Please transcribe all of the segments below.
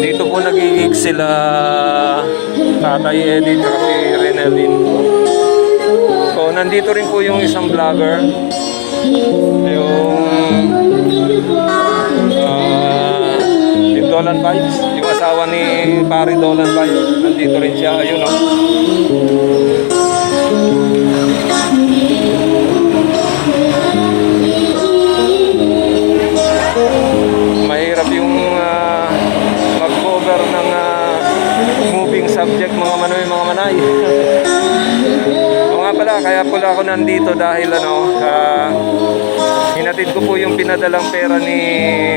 Dito po nagigig sila Tatay Eddie at si Renelin. So nandito rin po yung isang vlogger, yung Dolan Vibes, yung asawa ni Pari Dolan Vibes. Nandito rin siya, ayun o. Mahirap yung mag-cover ng moving subject, mga manoy, mga manay. O nga pala, kaya pala ako nandito dahil hinatid ko po yung pinadalang pera ni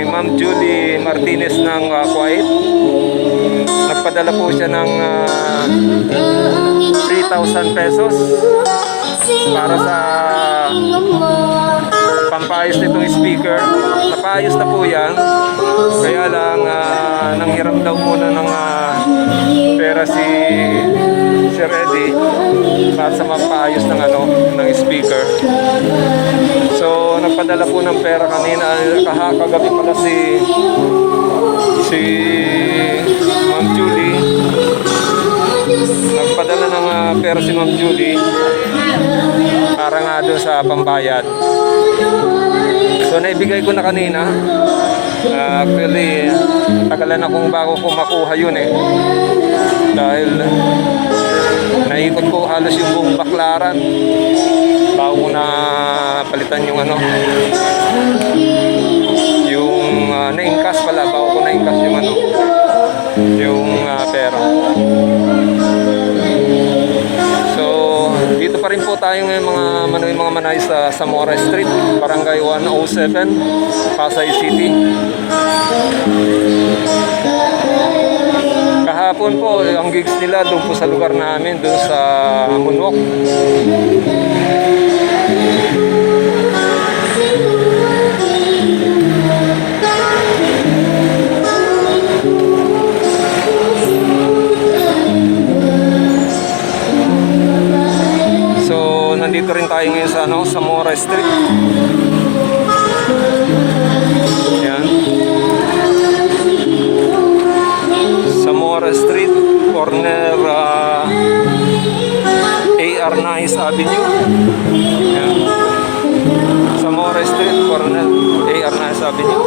Ma'am Julie Martinez ng Kuwait. Nagpadala po siya ng 3,000 pesos para sa pampayos nitong speaker. Napayos na po yan, kaya lang nanghiram daw muna ng pera si Sir Eddie para sa magpaayos ng ng speaker. So nagpadala po ng pera kanina, kagabi pala si Ma'am Julie. Nagpadala ng pera si Ma'am Julie para nga doon sa pambayad. So naibigay ko na kanina. Actually, tagalan akong bago ko makuha yun dahil naikot ko halos yung buong Baklaran bago ko na palitan yung yung na-ingkas pala, bago ko na-ingkas yung pera. So dito pa rin po tayo ngayon mga manay sa Zamora Street, Barangay 107, Pasay City. Kahapon po ang gigs nila doon po sa lugar namin, doon sa Munwok. sa ano, sa Mora Street. Yan. Sa Mora Street, corner AR Nice Avenue. Yan. Sa Mora Street, corner AR Nice Avenue.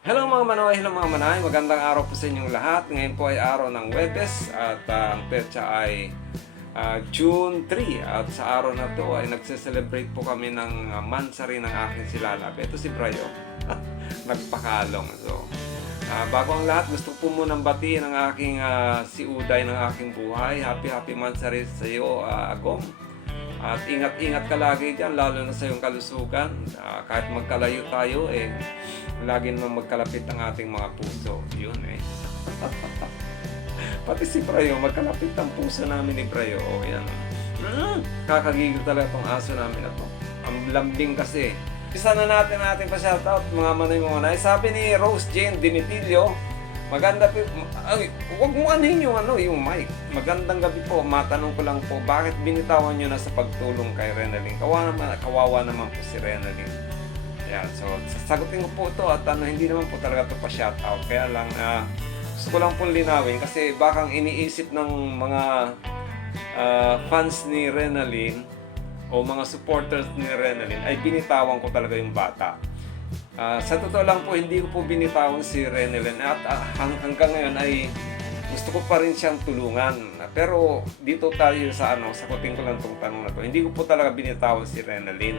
Hello mga Manoy, hello mga Manay, magandang araw po sa inyong lahat. Ngayon po ay araw ng Webes at ang petsa ay June 3 at sa araw na to ay nagse-celebrate po kami ng mansari ng aking silalap. Ito si Brayo, nagpakalong. So, bago ang lahat, gusto po munang batiin ang aking si Uday ng aking buhay. Happy mansari sa iyo, Agong. At ingat-ingat ka lagi dyan, lalo na sa iyong kalusugan. Kahit magkalayo tayo, lagi naman magkalapit ang ating mga puso. Yun Pati si Prayo, magkalapit ang puso namin ni Prayo. O yan. Kakagigil talaga itong aso namin na to. Ang lambing kasi. Isa na natin pa-shoutout mga Manoy mga Manay. Sabi ni Rose Jane Dimitilio, maganda po. Huwag mo anuhin yung mic. Magandang gabi po. Matanong ko lang po, bakit binitawan nyo na sa pagtulong kay Renalyn? Kawawa naman po si Renalyn. Yan, so sasagutin ko po ito at hindi naman po talaga ito pa-shoutout. Kaya lang, gusto ko lang pong linawin kasi bakang iniisip ng mga fans ni Renalyn o mga supporters ni Renalyn ay binitawan ko talaga yung bata. Sa totoo lang po, hindi ko po binitawan si Renalyn at hanggang ngayon ay gusto ko pa rin siyang tulungan. Pero dito tayo sa sagutin ko lang itong tanong na to. Hindi ko po talaga binitawan si Renalyn.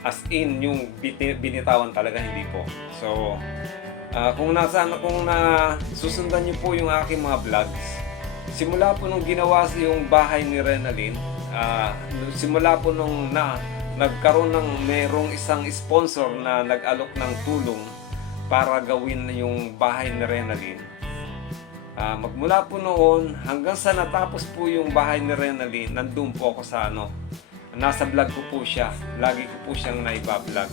As in, yung binitawan talaga, hindi po. So, kung susundan niyo po yung aking mga vlogs, simula po nung ginawa yung bahay ni Renalyn, simula po nung nagkaroon ng merong isang sponsor na nag-alok ng tulong para gawin yung bahay ni Renalyn. Magmula po noon hanggang sa natapos po yung bahay ni Renalyn, nandun po ako sa nasa vlog ko po siya. Lagi ko po siyang naiba-vlog.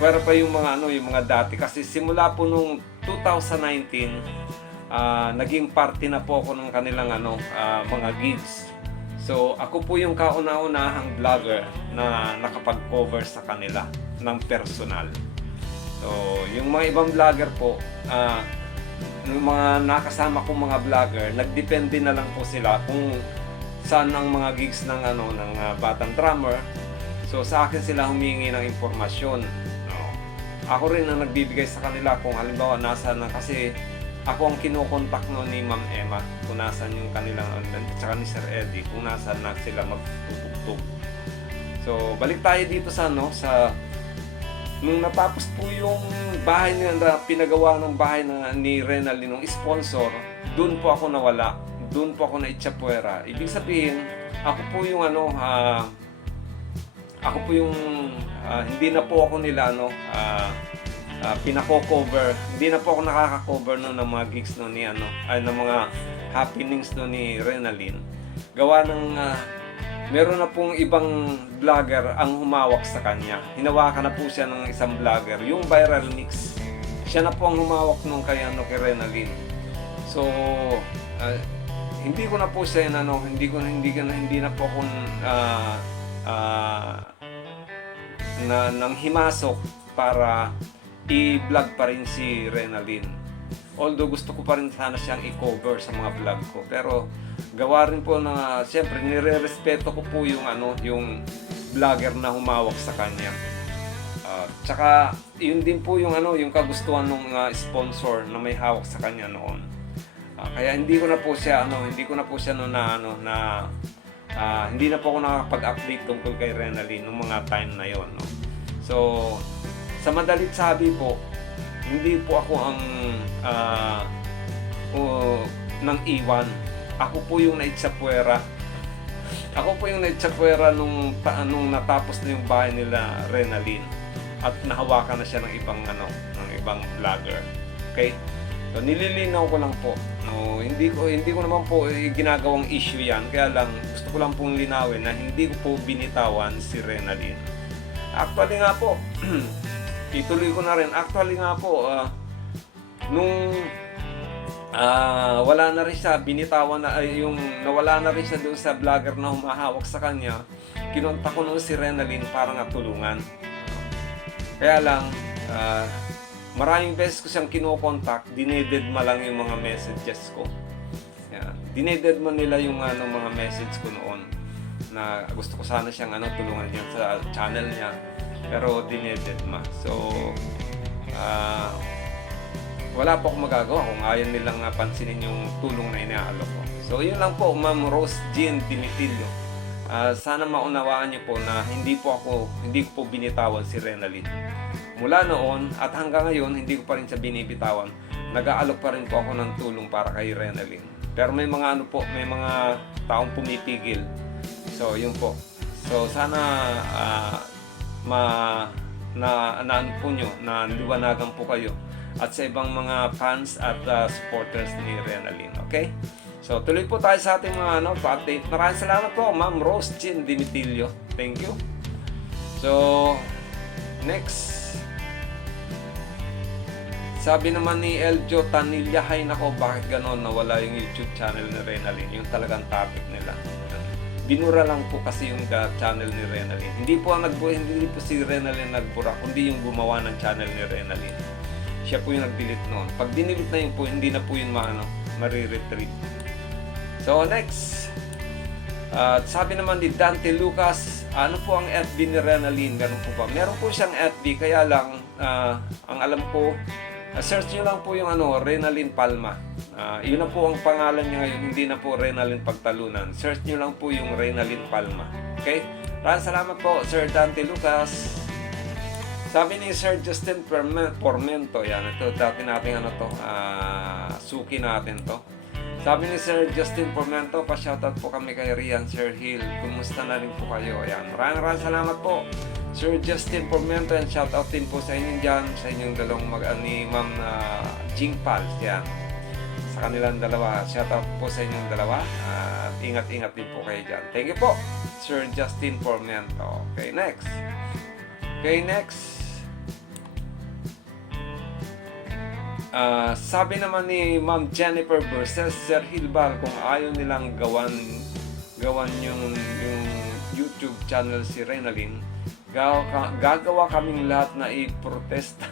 Pero pa yung mga dati kasi simula po nung 2019 naging party na po ako ng kanilang mga gigs. So ako po yung kauna-unahang vlogger na nakapag-cover sa kanila ng personal. So yung mga ibang vlogger po, yung mga nakasama kong mga vlogger, nagdepende na lang po sila kung saan ang mga gigs ng Batang Drummer. So sa akin sila humingi ng impormasyon. Ako rin ang nagbibigay sa kanila kung halimbawa nasaan na, kasi ako ang kinokontak ni Ma'am Emma kung nasaan yung kanilang tsaka ni Sir Eddie kung nasaan na sila magtutugtog. So balik tayo dito sa nung natapos po yung bahay na pinagawa ng bahay ni Renalyn ng sponsor, doon po ako nawala. Doon po ako na itsapuera. Ibig sabihin, ako po yung hindi na po ako nila pinako-cover. Hindi na po ako nakaka-cover ng mga gigs ng mga happenings ni Renalyn. gawa ng meron na pong ibang vlogger ang humawak sa kanya. Hinawakan na po siya ng isang vlogger, yung viral mix. Siya na po ang humawak nung kay Renalyn. So, hindi ko na po siya hindi na po ako nang himasok para i-vlog pa rin si Renalyn. Although gusto ko pa rin sana siyang i-cover sa mga vlog ko, pero gawa rin po na siyempre nire-respeto ko po yung vlogger na humawak sa kanya. Tsaka yun din po yung kagustuhan ng sponsor na may hawak sa kanya noon. Kaya hindi ko na po siya hindi na po ako nakakapag-update tungkol kay Renalyn nung mga time na yon, no? So, sa madalit sabi po, hindi po ako ang nang iwan. Ako po yung naitsapwera. Ako po yung naitsapwera nung natapos na yung bahay nila Renalyn at nahawakan na siya ng ibang vlogger. Okay? So, nililinaw ko lang po. No, hindi ko naman po ginagawang issue 'yan. Kaya lang gusto ko lang pong linawin na hindi ko po binitawan si Renalyn. Actually nga po, ituloy ko na rin. Actually nga po, nung wala na rin siya, nawala na rin siya doon sa vlogger na humahawak sa kanya, kinontak ko noon si Renalyn para nga tulungan. Kaya lang, maraming beses ko siyang kinokontak, dinededma lang yung mga messages ko. Yan. Dinededma nila yung mga message ko noon na gusto ko sana siyang tulungan niya sa channel niya, pero dinededma. So, wala po akong magagawa kung ayaw nilang pansinin yung tulong na inaalok ko. So, yun lang po, Ma'am Rose Jean Dimitilio. Sana maunawaan niyo po na hindi ko po binitawan si Renalyn. Mula noon at hanggang ngayon, hindi ko pa rin siya binibitawan. Nag-aalok pa rin po ako ng tulong para kay Renalyn. Pero may mga may mga taong pumipigil. So, yun po. So, sana po nyo, na liwanagan po kayo at sa ibang mga fans at supporters ni Renalyn. Okay? So, tuloy po tayo sa ating mga pa-update. Maraming salamat po, Ma'am Rose Jean Dimitilio. Thank you. So, next. Sabi naman ni Eljo Tanilla, hay nako, bakit ganon nawala yung YouTube channel ni Renalyn? Yung talagang topic nila. Binura lang po kasi yung channel ni Renalyn. Hindi po si Renalyn nagbura, kundi yung gumawa ng channel ni Renalyn. Siya po yung nag-delete noon. Pag dinelete na yun po, hindi na po yun mariretrieve. So next, sabi naman ni Dante Lucas, ano po ang FB ni Renalyn? Ganun po ba? Meron po siyang FB, kaya lang ang alam ko, search nyo lang po yung Renalyn Palma. Yun na po ang pangalan niya ngayon, hindi na po Renalyn Pagtalunan. Search nyo lang po yung Renalyn Palma. Okay? Maraming salamat po, Sir Dante Lucas. Sabi ni Sir Justin Formento, yan, ito dati natin suki natin to. Sabi ni Sir Justin Formento, pa-shoutout po kami kay Rian Sir Hill. Kumusta na rin po kayo? Ayan, maraming salamat po, Sir Justin Formento, and shoutout din po sa inyo dyan, sa inyong dalawang ni Ma'am Jing Pals, yan. Sa kanilang dalawa, shoutout po sa inyong dalawa, at ingat-ingat din po kayo dyan. Thank you po, Sir Justin Formento. Okay, next. Sabi naman ni Ma'am Jennifer versus Sir Hilbal, kung ayaw nilang gawan yung YouTube channel si Renalyn, gagawa kaming lahat na i-protesta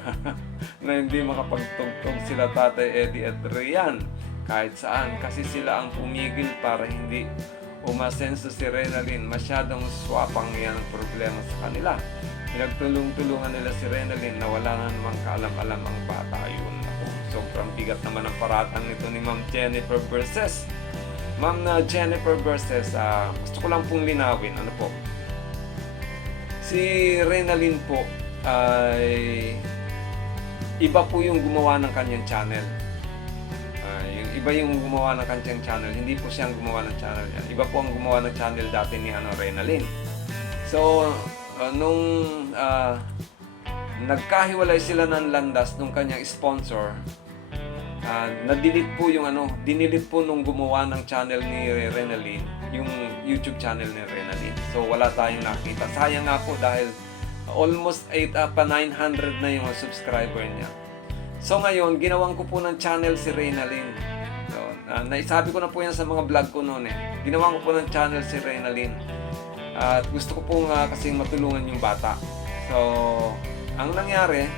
na hindi makapagtugtog sila Tatay Eddie at Rian kahit saan, kasi sila ang pumigil para hindi umasenso si Renalyn. Masyadong swapang yan ang problema sa kanila. Pinagtulong-tulungan nila si Renalyn na wala na namang kaalam-alam ang bata. Yun ako. Sobrang bigat naman ang paratang nito ni Ma'am Jennifer versus. Ma'am Jennifer versus, gusto ko lang pong linawin. Ano po? Si Renalyn po ay iba po yung gumawa ng kanyang channel. Iba yung gumawa ng kanyang channel. Hindi po siyang gumawa ng channel yan. Iba po ang gumawa ng channel dati ni Renalyn. So, nung nagkahiwalay sila ng landas nung kanyang sponsor, dinilit po nung gumawa ng channel ni Renalyn yung YouTube channel ni Renalyn. So wala tayong nakita. Sayang nga po dahil almost 900 na yung subscriber niya. So ngayon, ginawan ko po ng channel si Renalyn. So, naisabi ko na po yan sa mga vlog ko noon eh. Ginawan ko po ng channel si Renalyn. At gusto ko po nga kasing matulungan yung bata. So, ang nangyari,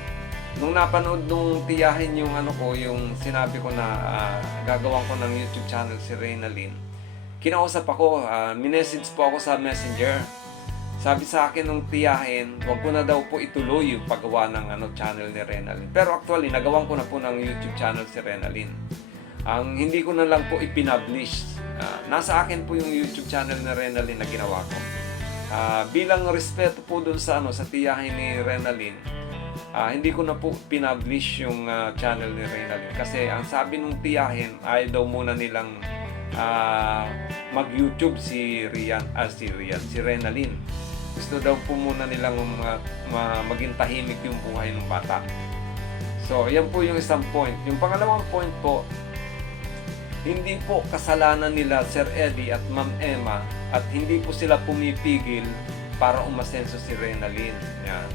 nung napanood nung tiyahin yung yung sinabi ko na gagawan ko ng YouTube channel si Renalyn, kinausap ako, minessage po ako sa Messenger. Sabi sa akin nung tiyahin, wag ko na daw po ituloy yung paggawa ng channel ni Renalyn. Pero actually, nagawan ko na po ng YouTube channel si Renalyn. Ang hindi ko na lang po ipinublish. Nasa akin po yung YouTube channel ni Renalyn na ginawa ko. Bilang respeto po dun sa sa tiyahin ni Renalyn, hindi ko na po pinublish yung channel ni Renalyn. Kasi ang sabi nung tiyahin, ay daw muna nilang mag-YouTube si Renalyn. Gusto daw po muna nilang maging tahimik yung buhay ng bata. So, yan po yung isang point. Yung pangalawang point po, hindi po kasalanan nila Sir Eddie at Ma'am Emma at hindi po sila pumipigil para umasenso si Renalyn. Yan.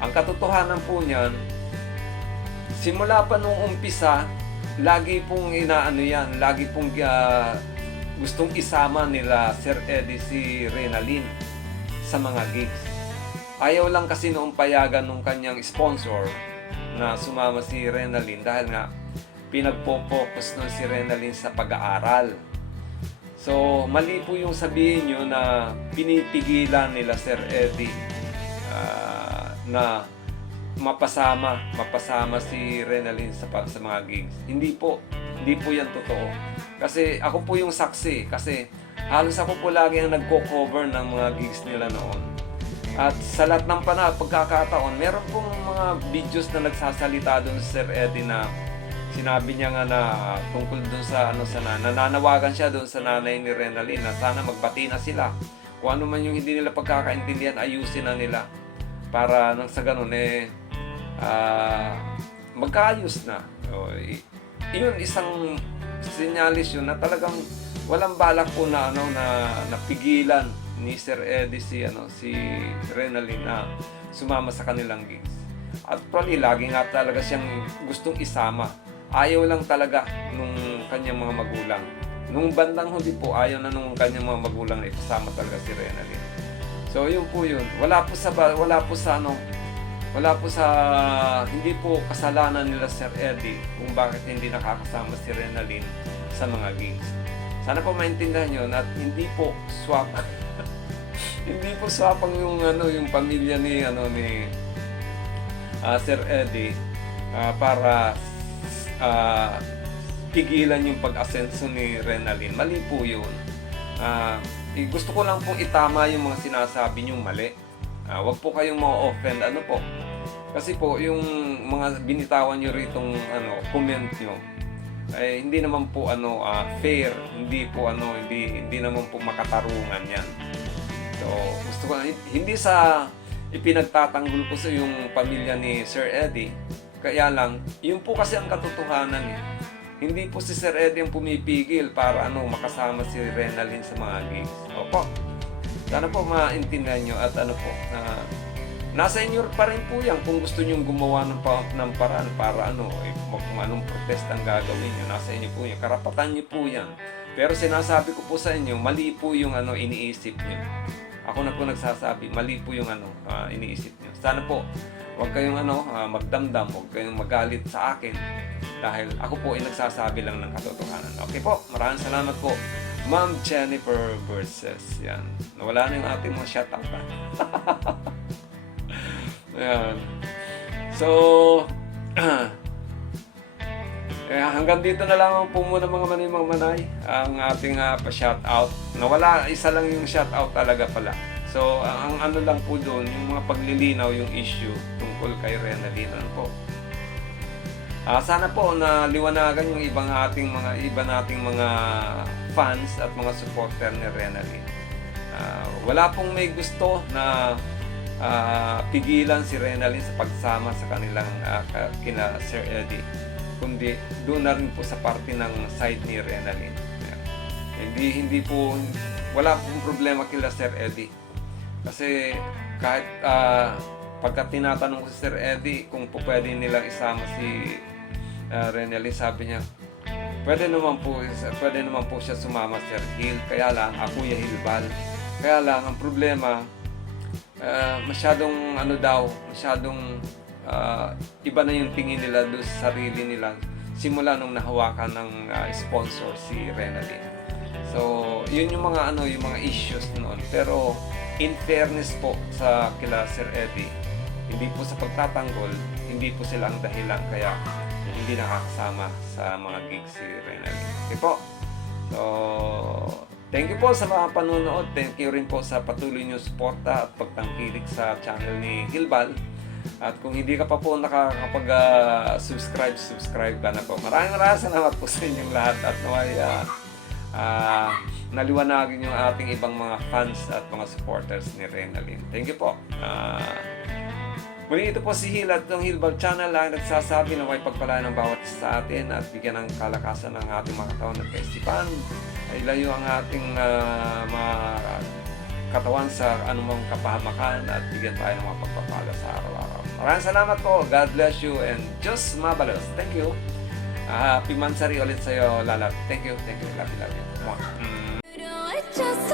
Ang katotohanan po niyan, simula pa nung umpisa, lagi pong lagi pong gustong isama nila Sir Eddie si Renalyn sa mga gigs. Ayaw lang kasi noong payagan nung kanyang sponsor na sumama si Renalyn dahil nga pinagpo-focus nun si Renalyn sa pag-aaral. So, mali po yung sabihin nyo na pinipigilan nila Sir Eddie na mapasama si Renalyn sa mga gigs. Hindi po yan totoo. Kasi ako po yung saksi. Kasi halos ako po lagi ang nagko-cover ng mga gigs nila noon. At sa lahat ng pagkakataon, meron pong mga videos na nagsasalita doon sa Sir Eddie na sinabi niya nga na tungkol doon sa nananawagan siya doon sa nanay ni Renalyn na sana magbati na sila. Kung ano man yung hindi nila pagkakaintindihan, ayusin na nila. Para nang sa ganun magkaayos na. Yun isang sinyalis yun na talagang walang balak po na napigilan ni Sir Eddie si Renalyn na sumama sa kanilang gigs. At probably lagi nga talaga siyang gustong isama. Ayaw lang talaga nung kanyang mga magulang. Nung bandang huli po, ayaw na nung kanyang mga magulang na ipasama talaga si Renalyn. So yun po yun. Wala po sa hindi po kasalanan nila Sir Eddie kung bakit hindi nakakasama si Renalyn sa mga gigs. Sana po maintindihan nyo na hindi po swap hindi po swapang yung pamilya ni Sir Eddie para pigilan yung pag-asenso ni Renalyn. Mali po yun. Gusto ko lang pong itama yung mga sinasabi nyong mali. Wag po kayong ma-offend. Kasi po yung mga binitawan nyo ritong comment nyo ay hindi naman po fair, hindi naman po makatarungan yan. So gusto ko hindi sa ipinagtatanggol ko sa yung pamilya ni Sir Eddie, kaya lang yun po kasi ang katotohanan eh. Hindi po si Sir Eddie ang pumipigil para makasama si Renalyn sa mga gigs. Opo. Sana po maintindihan nyo at nasa inyo pa rin po yan kung gusto nyo gumawa ng paraan para kung anong protest ang gagawin nyo. Nasa inyo po yan. Karapatan nyo po yan. Pero sinasabi ko po sa inyo, mali po yung iniisip nyo. Ako na po nagsasabi, mali po yung iniisip nyo. Sana po, huwag kayong magdamdam, huwag kayong magalit sa akin dahil ako po ay nagsasabi lang ng katotohanan. Okay po, maraming salamat po. Ma'am Jennifer Verses. Yan. Nawala na yung ating mga shoutout. Ayan. So, hanggang dito na lang po muna mga manay ang ating pa-shoutout. Nawala, isa lang yung shoutout talaga pala. So, ang lang po doon, yung mga paglilinaw, yung issue tungkol kay Renalyn. Po. Sana po na liwanagan yung iba nating mga fans at mga supporter ni Renalyn. Wala pong may gusto na pigilan si Renalyn sa pagsama sa kanilang kina Sir Eddie, kundi doon na rin po sa parte ng side ni Renalyn. Hindi po wala pong problema kila Sir Eddie. Kasi kahit pagka tinatanong ko si Sir Eddie kung po pwede nilang isama si Renelyn, sabi niya, pwede naman po siya sumama, Sir Gil. Kaya lang, Kuya Hilbal. Kaya lang, ang problema, masyadong iba na yung tingin nila doon sa sarili nila simula nung nahawakan ng sponsor si Renelyn. So, yun yung mga issues noon. Pero in fairness po sa kila Sir Eddie, hindi po sa pagtatanggol, hindi po sila ang dahilan kaya hindi nakakasama sa mga gigs si Renelyn. Okay po. So, thank you po sa mga panunood. Thank you rin po sa patuloy niyo suporta at pagtangkilik sa channel ni Hilbal. At kung hindi ka pa po nakakapag-subscribe ka na po. Maraming salamat po sa inyong lahat at naway naliwanagin yung ating ibang mga fans at mga supporters ni Renelyn. Thank you po. Muli ito po si Hil at ng Hilbal Channel ang nagsasabi na may pagpalain ng bawat isa sa atin at bigyan ng kalakasan ng ating mga katawan at kaisipan. Ay layo ang ating mga katawan sa anumang kapahamakan at bigyan tayo ng mga pagpapala sa araw-araw. Maraming salamat po. God bless you and Diyos mabalos. Thank you. Happy Mansari ulit sa'yo, Lala. Thank you. Love you. Just